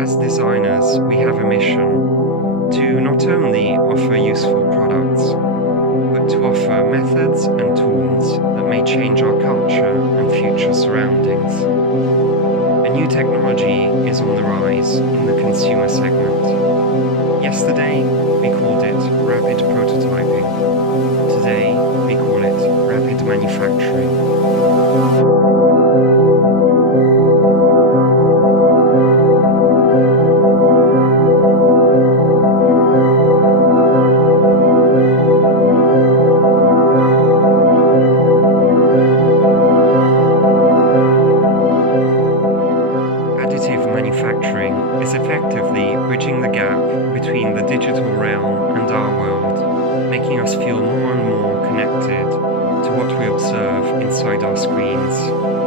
As designers, we have a mission to not only offer useful products, but to offer methods and tools that may change our culture and future surroundings. A new technology is on the rise in the consumer segment. Yesterday, we called it rapid prototyping. Today, we call it rapid manufacturing. Additive manufacturing is effectively bridging the gap between the digital realm and our world, making us feel more and more connected to what we observe inside our screens.